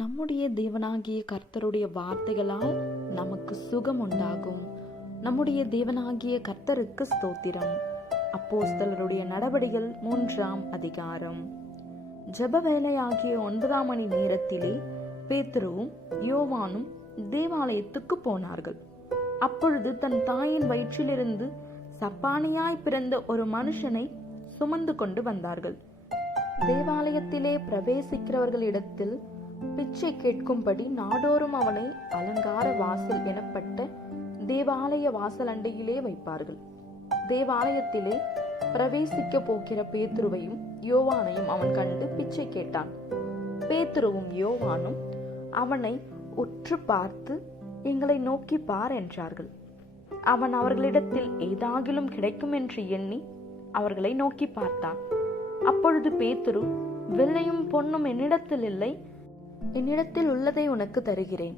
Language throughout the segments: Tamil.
நம்முடைய தேவனாகிய கர்த்தருடைய வார்த்தைகளால் நமக்கு சுகம் உண்டாகும். நம்முடைய தேவனாகிய கர்த்தருக்கு ஸ்தோத்திரம். அப்போஸ்தலருடைய நடபடிகள் 3ஆம் அதிகாரம். ஜெப வேலையாகிய 9ஆம் மணி நேரத்திலே பேதுருவும் யோவானும் தேவாலயத்துக்கு போனார்கள். அப்பொழுது தன் தாயின் வயிற்றிலிருந்து சப்பானியாய் பிறந்த ஒரு மனுஷனை சுமந்து கொண்டு வந்தார்கள். தேவாலயத்திலே பிரவேசிக்கிறவர்களிடத்தில் பிச்சை கேட்கும்படி நாடோறும் அவனை அலங்கார வாசல் எனப்பட்ட தேவாலய வாசல் அண்டையிலே வைப்பார்கள். தேவாலயத்திலே பிரவேசிக்க போகிற பேதுருவையும் யோவானையும் அவன் கண்டு பிச்சை கேட்டான். பேதுருவும் யோவானும் அவனை உற்று பார்த்து, எங்களை நோக்கி பார் என்றார்கள். அவன் அவர்களிடத்தில் ஏதாகிலும் கிடைக்கும் என்று எண்ணி அவர்களை நோக்கி பார்த்தான். அப்பொழுது பேதுரு, வெள்ளையும் பொன்னும் என்னிடத்தில் இல்லை, என்னிடத்தில் உள்ளதை உனக்கு தருகிறேன்.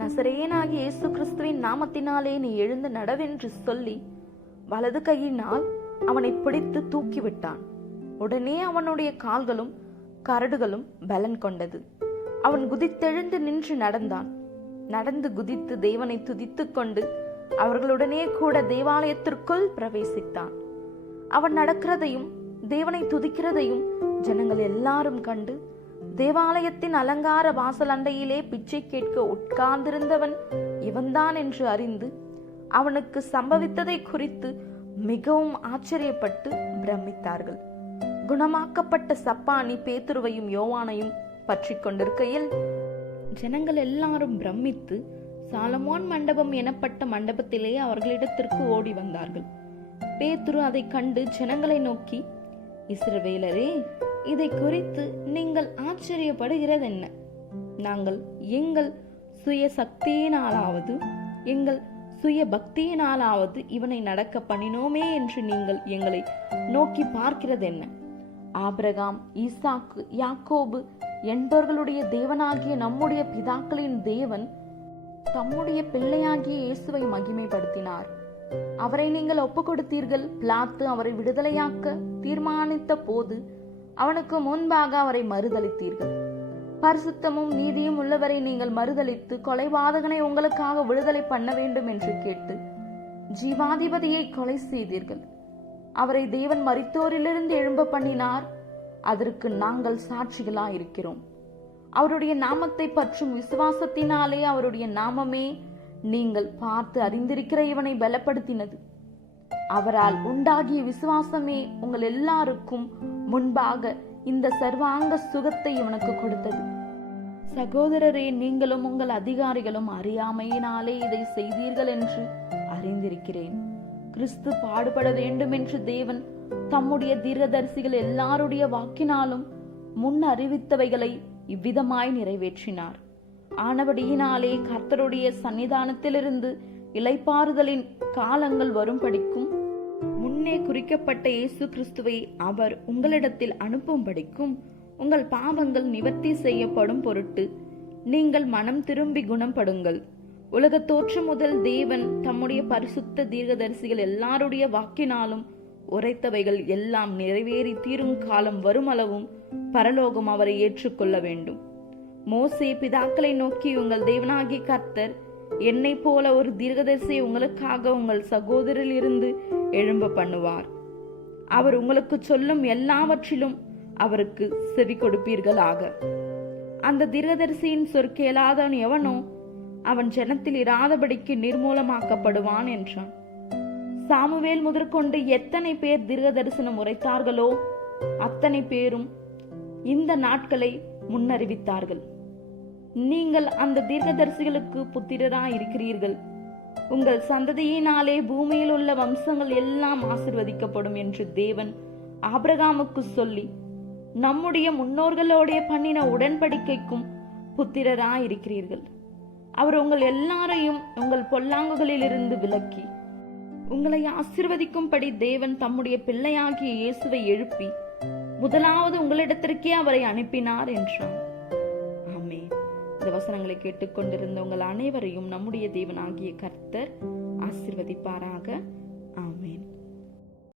நசரேயனாகிய இயேசு கிறிஸ்துவின் நாமத்தினாலே நீ எழுந்து நடவென்று சொல்லி வலது கையினால் அவனை பிடித்து தூக்கிவிட்டான். உடனே அவனுடைய கால்களும் கரடுகளும் பலன் கொண்டது. அவன் குதித்தெழுந்து நின்று நடந்தான். நடந்து குதித்து தேவனை துதித்து கொண்டு அவர்களுடனே கூட தேவாலயத்திற்குள் பிரவேசித்தான். அவன் நடக்கிறதையும் தேவனை துதிக்கிறதையும் ஜனங்கள் எல்லாரும் கண்டு, தேவாலயத்தின் அலங்கார வாசல் அண்டையிலே பிச்சை கேட்க உட்கார்ந்திருந்தவன் இவன்தான் என்று அறிந்து அவனுக்கு சம்பவித்ததை குறித்து மிகவும் ஆச்சரியப்பட்டு பிரமித்தார்கள். குணமாக்கப்பட்ட சப்பானி பேதுருவையும் யோவானையும் பற்றி கொண்டிருக்கையில் ஜனங்கள் எல்லாரும் பிரமித்து சாலமோன் மண்டபம் எனப்பட்ட மண்டபத்திலே அவர்களிடத்திற்கு ஓடி வந்தார்கள். பேதுரு அதை கண்டு ஜனங்களை நோக்கி, இஸ்ரவேலரே, இதை குறித்து நீங்கள் ஆச்சரியப்படுகிறது என்ன? நாங்கள் எங்கள் சுய சக்தியினாலாவது எங்கள் சுய பக்தியினாலாவது இவனை நடக்க பண்ணினோமே என்று நீங்கள் எங்களை நோக்கி பார்க்கிறது என்ன? ஆபிரகாம், ஈசாக்கு, யாக்கோபு என்பவர்களுடைய தேவனாகிய நம்முடைய பிதாக்களின் தேவன் தம்முடைய பிள்ளையாகிய இயேசுவை மகிமைப்படுத்தினார். அவரை நீங்கள் ஒப்பு கொடுத்தீர்கள். பிலாத்து அவரை விடுதலையாக்க தீர்மானித்த போது அவனுக்கு முன்பாக அவரை மறுதலித்தீர்கள். பரிசுத்தமும் நீதியும் உள்ளவரை நீங்கள் மறுதலித்து கொலைபாதகனை உங்களுக்காக விடுதலை பண்ண வேண்டும் என்று கேட்டு ஜீவாதிபதியை கொலை செய்தீர்கள். அவரை தேவன் மரித்தோரிலிருந்து எழும்ப பண்ணினார். அதற்கு நாங்கள் சாட்சிகளாயிருக்கிறோம். அவருடைய நாமத்தை பற்றும் விசுவாசத்தினாலே அவருடைய நாமமே நீங்கள் பார்த்து அறிந்திருக்கிற இவனை பலப்படுத்தினது. அவரால் உண்டாகிய விசுவாசமே உங்கள் எல்லாருக்கும் முன்பாக இந்த சர்வாங்க சுகத்தை இவனுக்கு கொடுத்தது. சகோதரரே, நீங்களும் உங்கள் அதிகாரிகளும் அறியாமையினாலே இதை செய்தீர்கள் என்று அறிந்திருக்கிறேன். கிறிஸ்து பாடுபட வேண்டும் என்று தேவன் தம்முடைய தீர்க்கதரிசிகள் எல்லாருடைய வாக்கினாலும் முன் அறிவித்தவைகளை இவ்விதமாய் நிறைவேற்றினார். ஆனபடியினாலே கர்த்தருடைய சன்னிதானத்திலிருந்து இளைப்பாறுதலின் காலங்கள் வரும்படிக்கும் முன்னே குறிக்கப்பட்ட இயேசு கிறிஸ்துவை அவர் உங்களிடத்தில் அனுப்பும்படிக்கும் உங்கள் பாவங்கள் நிவர்த்தி செய்யப்படும் பொருட்டு நீங்கள் மனம் திரும்பி குணப்படுங்கள். உலக தோற்றம் முதல் தேவன் தம்முடைய பரிசுத்த தீர்க்கதரிசிகள் எல்லாருடைய வாக்கினாலும் உரைத்தவைகள் எல்லாம் நிறைவேறி தீரும் காலம் வருமளவும் பரலோகம் அவரை ஏற்றுக்கொள்ள வேண்டும். மோசே பிதாக்களை நோக்கி, உங்கள் தேவனாகிய கர்த்தர் என்னை போல ஒரு தீர்க்கதரிசியை உங்களுக்காக உங்கள் சகோதரில் இருந்து எழும்ப பண்ணுவார். அவர் உங்களுக்கு சொல்லும் எல்லாவற்றிலும் அவருக்கு செவி கொடுப்பீர்களாக. அந்த தீர்க்கதரிசியின் சொற்கேளாதவன் எவனோ அவன் ஜனத்தில் இராதபடிக்கு நிர்மூலமாக்கப்படுவான் என்றான். சாமுவேல் முதற்கொண்டு எத்தனை பேர் தீர்க்க தரிசனம் உரைத்தார்களோ அத்தனை பேரும் இந்த நாட்களை முன்னறிவித்தார்கள். நீங்கள் அந்த தீர்க்கதரிசிகளுக்கு புத்திரராய் இருக்கிறீர்கள். உங்கள் சந்ததியினாலே பூமியில் உள்ள வம்சங்கள் எல்லாம் ஆசீர்வதிக்கப்படும் என்று தேவன் ஆபிரகாமுக்கு சொல்லி நம்முடைய முன்னோர்களோடைய பண்ணின உடன்படிக்கைக்கும் புத்திரராய் இருக்கிறீர்கள். அவர் உங்கள் எல்லாரையும் உங்கள் பொல்லாங்குகளிலிருந்து விலக்கி உங்களை ஆசீர்வதிக்கும்படி தேவன் தம்முடைய பிள்ளையாகிய இயேசுவை எழுப்பி முதலாவது உங்களிடத்திற்கே அவரை அனுப்பினார் என்றான். ஆமென். இந்த வசனங்களை கேட்டுக்கொண்டிருந்த உங்கள் அனைவரையும் நம்முடைய தேவனாகிய கர்த்தர் ஆசீர்வதிப்பாராக.